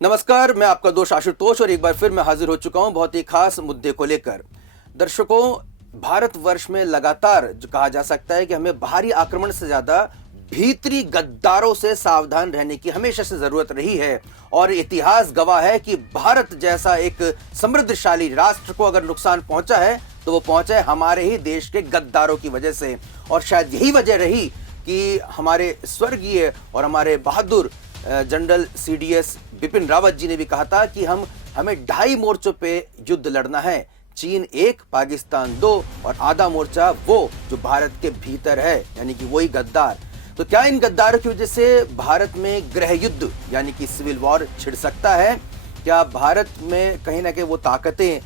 नमस्कार, मैं आपका दोस्त आशुतोष और एक बार फिर मैं हाजिर हो चुका हूं बहुत ही खास मुद्दे को लेकर। दर्शकों, भारतवर्ष में लगातार जो कहा जा सकता है कि हमें बाहरी आक्रमण से ज्यादा भीतरी गद्दारों से सावधान रहने की हमेशा से जरूरत रही है और इतिहास गवाह है कि भारत जैसा एक समृद्धशाली राष्ट्र को अगर नुकसान पहुंचा है तो वो पहुंचा है हमारे ही देश के गद्दारों की वजह से। और शायद यही वजह रही कि हमारे स्वर्गीय और हमारे बहादुर जनरल सीडीएस बिपिन रावत जी ने भी कहा था कि हमें 2.5 मोर्चों पे युद्ध लड़ना है, चीन 1, पाकिस्तान 2 और आधा मोर्चा वो जो भारत के भीतर है, यानी कि वही गद्दार। तो क्या इन गद्दारों की वजह से भारत में गृह युद्ध यानी कि सिविल वॉर छिड़ सकता है? क्या भारत में कहीं ना कहीं वो ताकतें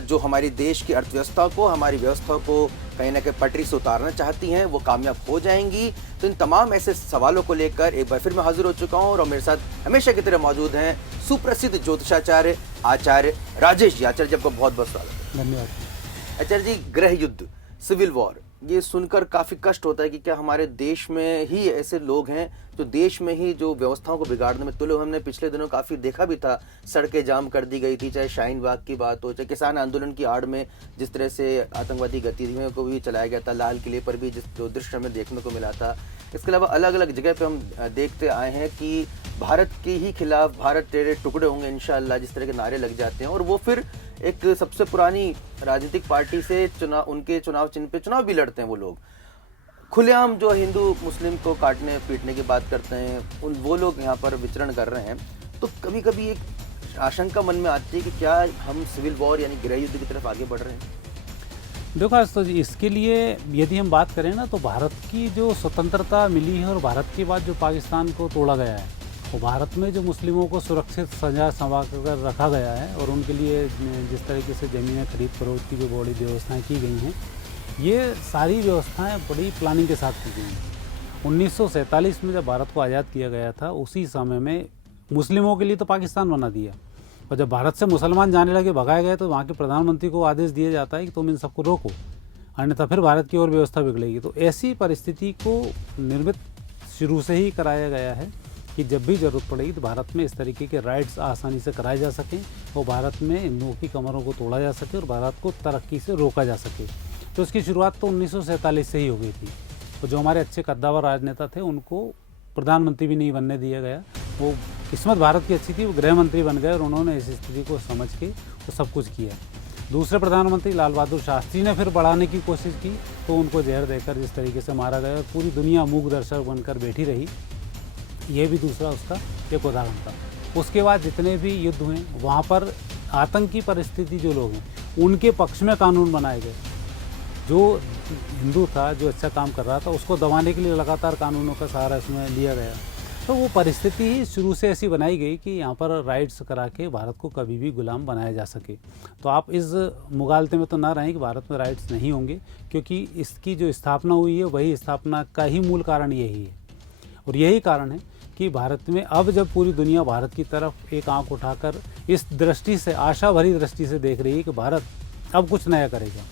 जो हमारी देश की अर्थव्यवस्था को, हमारी व्यवस्था को कहीं ना कहीं पटरी से उतारना चाहती हैं, वो कामयाब हो जाएंगी? तो इन तमाम ऐसे सवालों को लेकर एक बार फिर मैं हाजिर हो चुका हूं और मेरे साथ हमेशा की तरह मौजूद हैं सुप्रसिद्ध ज्योतिषाचार्य आचार्य राजेश जी। आचार्य जी, आपका बहुत बहुत स्वागत है। धन्यवाद। आचार्य जी, गृह युद्ध, सिविल वॉर, ये सुनकर काफी कष्ट होता है कि क्या हमारे देश में ही ऐसे लोग हैं जो देश में ही जो व्यवस्थाओं को बिगाड़ने में तुले। हमने पिछले दिनों काफी देखा भी था, सड़कें जाम कर दी गई थी, चाहे शाहीन बाग की बात हो, चाहे किसान आंदोलन की आड़ में जिस तरह से आतंकवादी गतिविधियों को भी चलाया गया था, लाल किले पर भी जिस जो दृश्य हमें देखने को मिला था। इसके अलावा अलग अलग जगह पे हम देखते आए हैं कि भारत के ही खिलाफ भारत तेरे टुकड़े होंगे इंशाअल्लाह जिस तरह के नारे लग जाते हैं और वो फिर एक सबसे पुरानी राजनीतिक पार्टी से उनके चुनाव चिन्ह पे चुनाव भी लड़ते हैं। वो लोग खुलेआम जो हिंदू मुस्लिम को काटने पीटने की बात करते हैं, वो लोग यहाँ पर विचरण कर रहे हैं। तो कभी कभी एक आशंका मन में आती है कि क्या हम सिविल वॉर यानी गृह युद्ध की तरफ आगे बढ़ रहे हैं? देखो, तो इसके लिए यदि हम बात करें ना, तो भारत की जो स्वतंत्रता मिली है और भारत के बाद जो पाकिस्तान को तोड़ा गया है, तो भारत में जो मुस्लिमों को सुरक्षित सजा संभाल कर रखा गया है और उनके लिए जिस तरीके से ज़मीनें खरीद फरोख्त की जो बड़ी व्यवस्थाएं की गई हैं, ये सारी व्यवस्थाएं बड़ी प्लानिंग के साथ की गई हैं। 1947 में जब भारत को आज़ाद किया गया था, उसी समय में मुस्लिमों के लिए तो पाकिस्तान बना दिया और जब भारत से मुसलमान जाने लगे, भगाए गए, तो वहाँ के प्रधानमंत्री को आदेश दिया जाता है कि तुम इन सबको रोको, अन्यथा फिर भारत की और व्यवस्था बिगड़ेगी। तो ऐसी परिस्थिति को निर्मित शुरू से ही कराया गया है कि जब भी ज़रूरत पड़ेगी तो भारत में इस तरीके के राइट्स आसानी से कराए जा सकें और भारत में हिंदुओं की कमरों को तोड़ा जा सके और भारत को तरक्की से रोका जा सके। तो इसकी शुरुआत तो 1947 से ही हो गई थी। तो जो हमारे अच्छे कद्दावर राजनेता थे, उनको प्रधानमंत्री भी नहीं बनने दिया गया। वो किस्मत भारत की अच्छी थी, वो गृह मंत्री बन गए और उन्होंने इस स्थिति को समझ के वो सब कुछ किया। दूसरे प्रधानमंत्री लाल बहादुर शास्त्री ने फिर बढ़ाने की कोशिश की, तो उनको जहर देकर जिस तरीके से मारा गया और पूरी दुनिया मूक दर्शक बनकर बैठी रही, ये भी दूसरा उसका एक उदाहरण था। उसके बाद जितने भी युद्ध हुए, वहाँ पर आतंकी परिस्थिति जो लोग हैं उनके पक्ष में कानून बनाए गए। जो हिंदू था, जो अच्छा काम कर रहा था, उसको दबाने के लिए लगातार कानूनों का सहारा इसमें लिया गया। तो वो परिस्थिति ही शुरू से ऐसी बनाई गई कि यहाँ पर राइट्स करा के भारत को कभी भी गुलाम बनाया जा सके। तो आप इस मुगालते में तो ना रहें कि भारत में राइट्स नहीं होंगे, क्योंकि इसकी जो स्थापना हुई है वही स्थापना का ही मूल कारण यही है। और यही कारण है कि भारत में अब जब पूरी दुनिया भारत की तरफ एक आंख उठाकर इस दृष्टि से, आशा भरी दृष्टि से देख रही है कि भारत अब कुछ नया करेगा,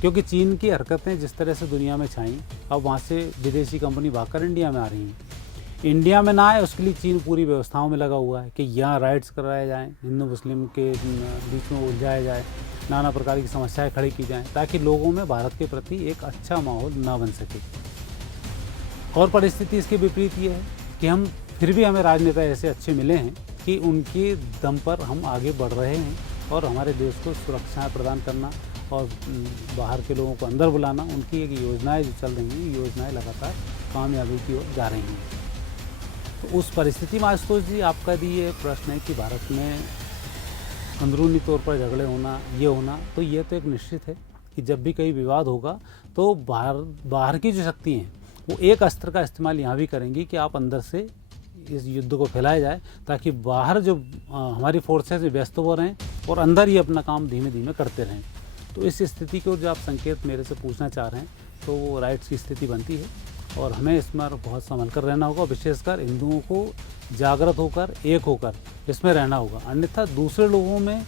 क्योंकि चीन की हरकतें जिस तरह से दुनिया में छाई, अब वहाँ से विदेशी कंपनी भागकर इंडिया में आ रही हैं। इंडिया में ना आए उसके लिए चीन पूरी व्यवस्थाओं में लगा हुआ है कि यहाँ राइट्स कराए जाएँ, हिंदू मुस्लिम के बीच में उलझाया जाए, नाना प्रकार की समस्याएँ खड़ी की जाएँ, ताकि लोगों में भारत के प्रति एक अच्छा माहौल ना बन सके। और परिस्थिति इसके विपरीत ये है कि हम फिर भी हमें राजनेता ऐसे अच्छे मिले हैं कि उनके दम पर हम आगे बढ़ रहे हैं और हमारे देश को सुरक्षाएं प्रदान करना और बाहर के लोगों को अंदर बुलाना, उनकी एक योजनाएं जो चल रही हैं, योजनाएं लगातार कामयाबी की ओर जा रही हैं। तो उस परिस्थिति में आशुतोष जी, आपका भी ये प्रश्न है कि भारत में अंदरूनी तौर पर झगड़े होना, ये होना, तो ये तो एक निश्चित है कि जब भी कहीं विवाद होगा तो बाहर की जो शक्ति हैं वो एक अस्त्र का इस्तेमाल यहाँ भी करेंगी कि आप अंदर से इस युद्ध को फैलाया जाए, ताकि बाहर जो हमारी फोर्सेस व्यस्त हो रहें और अंदर ही अपना काम धीमे धीमे करते रहें। तो इस स्थिति को जो आप संकेत मेरे से पूछना चाह रहे हैं, तो वो राइट्स की स्थिति बनती है और हमें इसमें बहुत संभल कर रहना होगा। विशेषकर हिंदुओं को जागृत होकर, एक होकर इसमें रहना होगा। अन्यथा दूसरे लोगों में,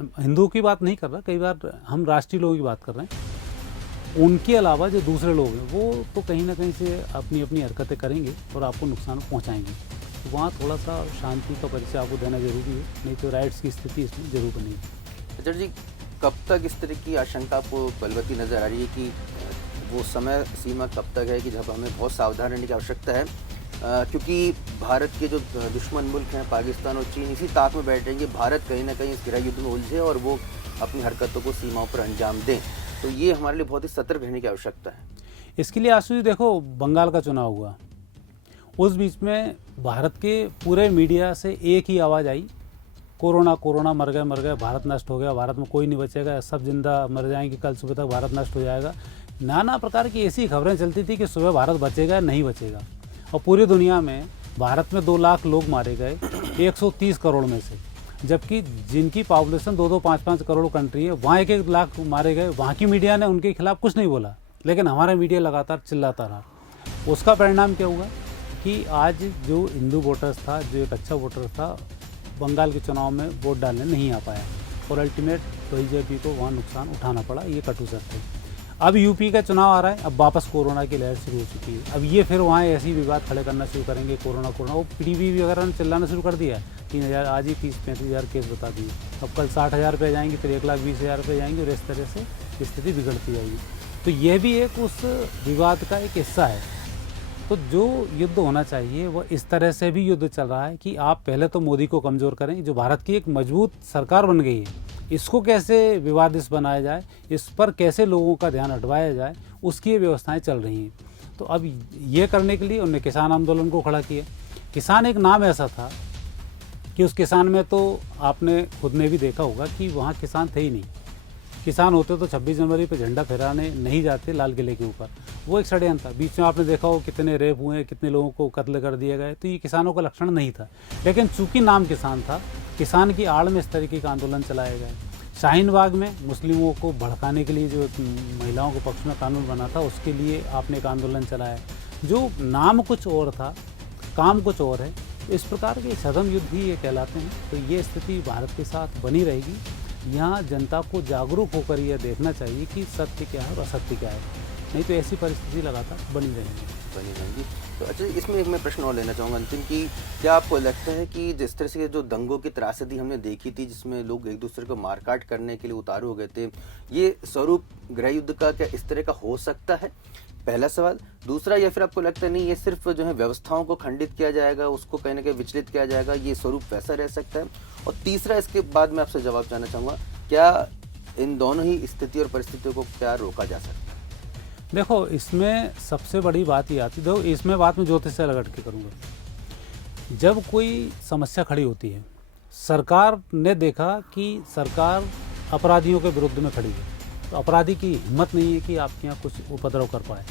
हिंदुओं की बात नहीं कर रहा, कई बार हम राष्ट्रीय लोगों की बात कर रहे हैं, उनके अलावा जो दूसरे लोग हैं वो तो कहीं ना कहीं से अपनी अपनी हरकतें करेंगे और आपको नुकसान पहुंचाएंगे। तो वहाँ थोड़ा सा शांति का परिचय आपको देना जरूरी है, नहीं तो राइट्स की स्थिति इसमें जरूर बनेगी। अच्छा जी, कब तक इस तरह की आशंका आपको बलवती नज़र आ रही है कि वो समय सीमा कब तक है कि जब हमें बहुत सावधान रहने की आवश्यकता है, क्योंकि भारत के जो दुश्मन मुल्क हैं पाकिस्तान और चीन इसी ताक में बैठेंगे भारत कहीं ना कहीं इस गृह युद्ध में उलझे और वो अपनी हरकतों को सीमाओं पर अंजाम दें, तो ये हमारे लिए बहुत ही सतर्क रहने की आवश्यकता है। इसके लिए आशु जी देखो, बंगाल का चुनाव हुआ, उस बीच में भारत के पूरे मीडिया से एक ही आवाज़ आई, कोरोना कोरोना, मर गए, भारत नष्ट हो गया, भारत में कोई नहीं बचेगा, सब जिंदा मर जाएंगे, कल सुबह तक भारत नष्ट हो जाएगा। नाना प्रकार की ऐसी खबरें चलती थी कि सुबह भारत बचेगा नहीं बचेगा। और पूरी दुनिया में भारत में 2 लाख लोग मारे गए 130 करोड़ में से, जबकि जिनकी पॉपुलेशन 2-2, 5-5 करोड़ कंट्री है, वहाँ 1-1 लाख मारे गए। वहाँ की मीडिया ने उनके खिलाफ कुछ नहीं बोला, लेकिन हमारा मीडिया लगातार चिल्लाता रहा। उसका परिणाम क्या हुआ कि आज जो हिंदू वोटर्स था, जो एक अच्छा वोटर था, बंगाल के चुनाव में वोट डालने नहीं आ पाया और अल्टीमेट बीजेपी को वहाँ नुकसान उठाना पड़ा। ये कटु सत्य है। अब यूपी का चुनाव आ रहा है, अब वापस कोरोना की लहर शुरू हो चुकी है। अब ये फिर वहाँ ऐसी विवाद खड़े करना शुरू करेंगे, कोरोना वो पीडीबी वगैरह ने चिल्लाना शुरू कर दिया। 3,000 आज ही 30-35 हज़ार केस बता दिए, अब कल 60,000 पे जाएंगे, फिर 1,20,000 पे जाएंगे और इस तरह से स्थिति बिगड़ती जाएगी। तो ये भी एक उस विवाद का एक हिस्सा है। तो जो युद्ध होना चाहिए वह इस तरह से भी युद्ध चल रहा है कि आप पहले तो मोदी को कमज़ोर करें, जो भारत की एक मजबूत सरकार बन गई है, इसको कैसे विवादित बनाया जाए, इस पर कैसे लोगों का ध्यान हटवाया जाए, उसकी ये व्यवस्थाएं चल रही हैं। तो अब ये करने के लिए उन्होंने किसान आंदोलन को खड़ा किया। किसान एक नाम ऐसा था कि उस किसान में तो आपने खुद ने भी देखा होगा कि वहाँ किसान थे ही नहीं। किसान होते तो 26 जनवरी पे झंडा फहराने नहीं जाते लाल किले के ऊपर। वो एक षड्यंत्र था। बीच में आपने देखा हो कितने रेप हुए, कितने लोगों को कत्ल कर दिए गए, तो ये किसानों का लक्षण नहीं था। लेकिन चूंकि नाम किसान था, किसान की आड़ में इस तरीके का आंदोलन चलाया गया। शाहीन बाग में मुस्लिमों को भड़काने के लिए जो महिलाओं के पक्ष में कानून बना था, उसके लिए आपने एक आंदोलन चलाया। जो नाम कुछ और था, काम कुछ और है। इस प्रकार के छद्म युद्ध ही ये कहलाते हैं। तो ये स्थिति भारत के साथ बनी रहेगी। यहाँ जनता को जागरूक होकर यह देखना चाहिए कि सत्य क्या है और असत्य क्या है, नहीं तो ऐसी परिस्थिति लगातार बनी रहेगी। तो अच्छा, इसमें एक मैं प्रश्न और लेना चाहूँगा अंतिम, कि क्या आपको लगता है कि जिस तरह से जो दंगों की त्रासदी हमने देखी थी, जिसमें लोग एक दूसरे को मारकाट करने के लिए उतारू हो गए थे, ये स्वरूप गृह युद्ध का क्या इस तरह का हो सकता है? पहला सवाल। दूसरा, या फिर आपको लगता नहीं ये सिर्फ जो है व्यवस्थाओं को खंडित किया जाएगा, उसको कहीं ना कहीं विचलित किया जाएगा, ये स्वरूप वैसा रह सकता है? और तीसरा, इसके बाद मैं आपसे जवाब चाहना चाहूँगा, क्या इन दोनों ही स्थिति और परिस्थितियों को क्या रोका जा सकता है? देखो, इसमें सबसे बड़ी बात ये आती है, देखो इसमें बात में ज्योतिष से लगट के करूँगा। जब कोई समस्या खड़ी होती है, सरकार ने देखा कि सरकार अपराधियों के विरुद्ध में खड़ी है, तो अपराधी की हिम्मत नहीं है कि आपके यहाँ कुछ उपद्रव कर पाए।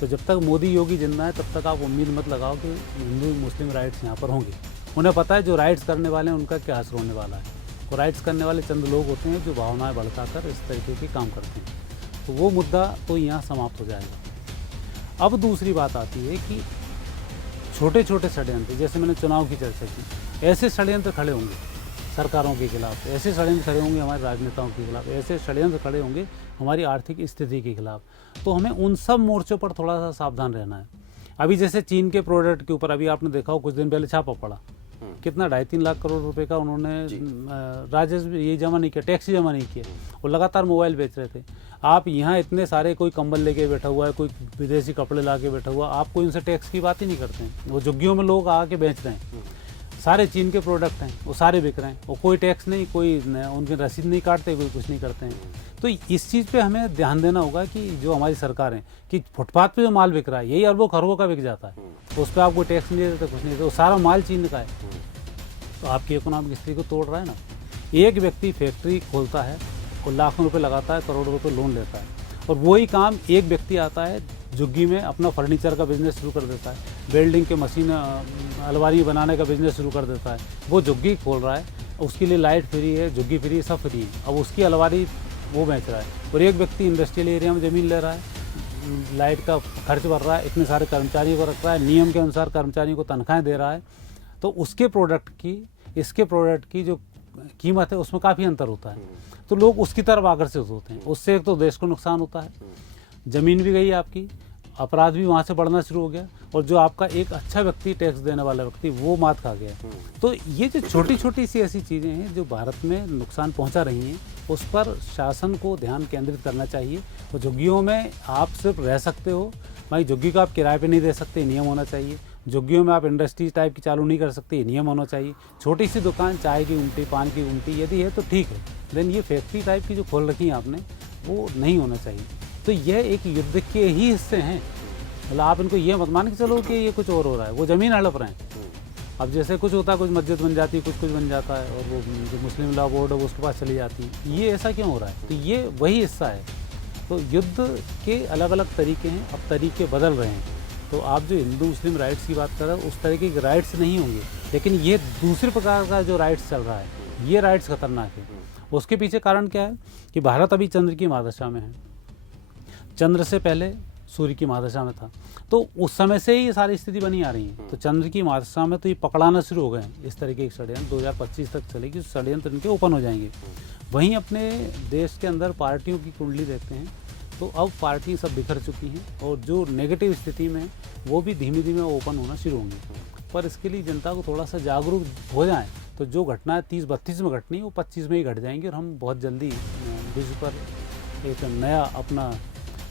तो जब तक मोदी योगी जिंदा है, तब तक आप उम्मीद मत लगाओ कि हिंदू मुस्लिम राइट्स यहाँ पर होंगे। उन्हें पता है जो राइट्स करने वाले हैं उनका क्या असर होने वाला है। और राइट्स करने वाले चंद लोग होते हैं जो भावनाएं भड़काकर इस तरीके के काम करते हैं। तो वो मुद्दा तो यहाँ समाप्त हो जाएगा। अब दूसरी बात आती है कि छोटे छोटे षड्यंत्र, जैसे मैंने चुनाव की चर्चा की, ऐसे षड्यंत्र खड़े होंगे सरकारों के खिलाफ, ऐसे षड्यंत्र खड़े होंगे हमारे राजनेताओं के खिलाफ, ऐसे षड्यंत्र खड़े होंगे हमारी आर्थिक स्थिति के खिलाफ। तो हमें उन सब मोर्चों पर थोड़ा सा सावधान रहना है। अभी जैसे चीन के प्रोडक्ट के ऊपर अभी आपने देखा हो, कुछ दिन पहले छापा पड़ा, कितना 2.5-3 लाख करोड़ रुपए का उन्होंने राजस्व ये जमा नहीं किया, टैक्स जमा नहीं किया। वो लगातार मोबाइल बेच रहे थे। आप यहाँ इतने सारे, कोई कंबल लेके बैठा हुआ है, कोई विदेशी कपड़े ला के बैठा हुआ, आप कोई उनसे टैक्स की बात ही नहीं करते हैं। वो झुग्गियों में लोग आके बेच रहे हैं, सारे चीन के प्रोडक्ट हैं, वो सारे बिक रहे हैं, वो कोई टैक्स नहीं, कोई उनकी रसीद नहीं काटते, कोई कुछ नहीं करते हैं। तो इस चीज़ पे हमें ध्यान देना होगा कि जो हमारी सरकार है, कि फुटपाथ पे जो माल बिक रहा है, यही अरबों खरबों का बिक जाता है, उस पर आप कोई टैक्स नहीं देते, कुछ नहीं देते, वो सारा माल चीन का है। तो आपकी इकोनॉमिक स्थिति को तोड़ रहा है ना। एक व्यक्ति फैक्ट्री खोलता है और लाखों रुपए लगाता है, करोड़ों रुपए लोन लेता है, और वही काम एक व्यक्ति आता है झुग्गी में अपना फर्नीचर का बिजनेस शुरू कर देता है, वेल्डिंग के मशीन अलमारी बनाने का बिजनेस शुरू कर देता है। वो झुग्गी खोल रहा है, उसके लिए लाइट फ्री है, झुग्गी फ्री है, सब फ्री है। अब उसकी अलमारी वो बेच रहा है, और एक व्यक्ति इंडस्ट्रियल एरिया में ज़मीन ले रहा है, लाइट का खर्च भर रहा है, इतने सारे कर्मचारियों को रख रहा है, नियम के अनुसार कर्मचारियों को तनख्वाहें दे रहा है। तो उसके प्रोडक्ट की, इसके प्रोडक्ट की जो कीमत है उसमें काफ़ी अंतर होता है। तो लोग उसकी तरफ आकर्षित होते हैं। उससे एक तो देश को नुकसान होता है, ज़मीन भी गई आपकी, अपराध भी वहाँ से बढ़ना शुरू हो गया, और जो आपका एक अच्छा व्यक्ति, टैक्स देने वाला व्यक्ति, वो मात खा गया। तो ये जो छोटी छोटी सी ऐसी चीज़ें हैं जो भारत में नुकसान पहुंचा रही हैं, उस पर शासन को ध्यान केंद्रित करना चाहिए। और झुग्गियों में आप सिर्फ रह सकते हो, भाई झुग्गी को आप किराए पे नहीं दे सकते, नियम होना चाहिए। झुग्गियों में आप इंडस्ट्री टाइप की चालू नहीं कर सकते, नियम होना चाहिए। छोटी सी दुकान, चाय की उल्टी, पान की उल्टी यदि है तो ठीक है, लेकिन ये फैक्ट्री टाइप की जो खोल रखी है आपने, वो नहीं होना चाहिए। तो यह एक युद्ध के ही हिस्से हैं। मतलब आप इनको ये मत मान के चलो कि ये कुछ और हो रहा है, वो ज़मीन हड़प रहे हैं। अब जैसे कुछ होता है, कुछ मस्जिद बन जाती है, कुछ बन जाता है, और वो जो मुस्लिम लॉ बोर्ड है वो उसके पास चली जाती है। ये ऐसा क्यों हो रहा है? तो ये वही हिस्सा है। तो युद्ध के अलग अलग तरीके हैं, अब तरीके बदल रहे हैं। तो आप जो हिंदू मुस्लिम राइट्स की बात कर रहे हो, उस तरीके के राइट्स नहीं होंगे, लेकिन ये दूसरे प्रकार का जो राइट्स चल रहा है, ये राइट्स खतरनाक है। उसके पीछे कारण क्या है कि भारत अभी चंद्र की महादशा में है। चंद्र से पहले सूर्य की महादशा में था, तो उस समय से ही ये सारी स्थिति बनी आ रही है। तो चंद्र की महादशा में तो ये पकड़ाना शुरू हो गए हैं इस तरीके के षड्यंत्र। 2025 तक चलेगी, षड्यंत्र इनके ओपन हो जाएंगे। वहीं अपने देश के अंदर पार्टियों की कुंडली देखते हैं, तो अब पार्टी सब बिखर चुकी हैं, और जो नेगेटिव स्थिति में वो भी धीमे धीमे ओपन होना शुरू होंगे। पर इसके लिए जनता को थोड़ा सा जागरूक हो जाए, तो जो घटना 30-32 में घटनी, वो 25 में ही घट जाएंगी। और हम बहुत जल्दी विश्व पर एक नया अपना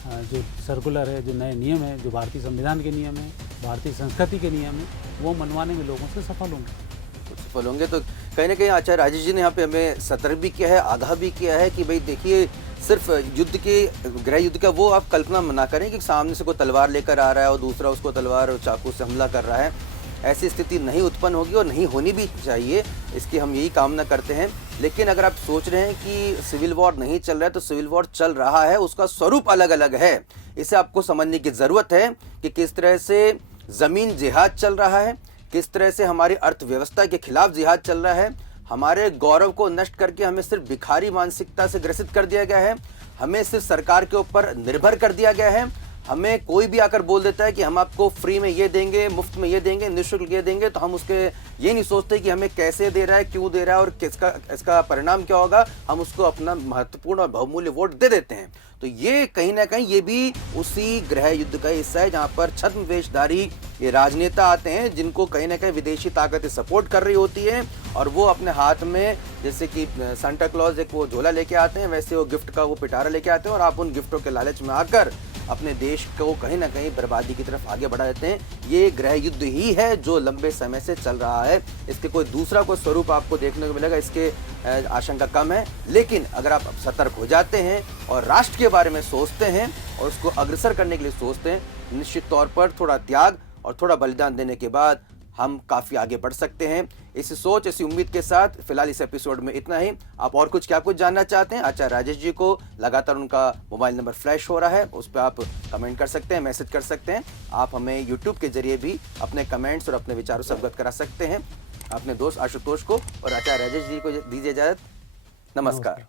जो सर्कुलर है, जो नए नियम है, जो भारतीय संविधान के नियम है, भारतीय संस्कृति के नियम है, वो मनवाने में लोगों से सफल होंगे। तो कहीं ना कहीं आचार्य राजेश जी ने यहाँ पे हमें सतर्क भी किया है, आगाह भी किया है कि भाई देखिए, सिर्फ युद्ध के, गृह युद्ध का वो आप कल्पना ना करें कि सामने से कोई तलवार लेकर आ रहा है और दूसरा उसको तलवार और चाकू से हमला कर रहा है। ऐसी स्थिति नहीं उत्पन्न होगी और नहीं होनी भी चाहिए, इसकी हम यही कामना करते हैं। लेकिन अगर आप सोच रहे हैं कि सिविल वॉर नहीं चल रहा है, तो सिविल वॉर चल रहा है, उसका स्वरूप अलग अलग है। इसे आपको समझने की ज़रूरत है कि किस तरह से ज़मीन जिहाद चल रहा है, किस तरह से हमारी अर्थव्यवस्था के खिलाफ जिहाद चल रहा है। हमारे गौरव को नष्ट करके हमें सिर्फ भिखारी मानसिकता से ग्रसित कर दिया गया है, हमें सिर्फ सरकार के ऊपर निर्भर कर दिया गया है। हमें कोई भी आकर बोल देता है कि हम आपको फ्री में ये देंगे, मुफ्त में ये देंगे, निःशुल्क ये देंगे, तो हम उसके ये नहीं सोचते कि हमें कैसे दे रहा है, क्यों दे रहा है और इसका परिणाम क्या होगा। हम उसको अपना महत्वपूर्ण और बहुमूल्य वोट दे देते हैं। तो ये कहीं ना कहीं ये भी उसी गृह युद्ध का हिस्सा है, जहाँ पर छद्म वेशधारी ये राजनेता आते हैं, जिनको कहीं ना कहीं विदेशी ताकतें सपोर्ट कर रही होती है, और वो अपने हाथ में, जैसे कि सांता क्लॉज एक वो झोला लेके आते हैं, वैसे वो गिफ्ट का वो पिटारा लेके आते हैं, और आप उन गिफ्टों के लालच में आकर अपने देश को कहीं ना कहीं बर्बादी की तरफ आगे बढ़ा देते हैं। ये गृह युद्ध ही है जो लंबे समय से चल रहा है। इसके कोई दूसरा कोई स्वरूप आपको देखने को मिलेगा, इसके आशंका कम है। लेकिन अगर आप सतर्क हो जाते हैं और राष्ट्र के बारे में सोचते हैं और उसको अग्रसर करने के लिए सोचते हैं, निश्चित तौर पर थोड़ा त्याग और थोड़ा बलिदान देने के बाद हम काफ़ी आगे बढ़ सकते हैं। इसी सोच, इसी उम्मीद के साथ फिलहाल इस एपिसोड में इतना ही। आप और कुछ जानना चाहते हैं आचार्य राजेश जी को, लगातार उनका मोबाइल नंबर फ्लैश हो रहा है, उस पर आप कमेंट कर सकते हैं, मैसेज कर सकते हैं। आप हमें यूट्यूब के जरिए भी अपने कमेंट्स और अपने विचारों से अवगत करा सकते हैं। अपने दोस्त आशुतोष को और आचार्य राजेश जी को दीजिए इजाज़त। नमस्कार।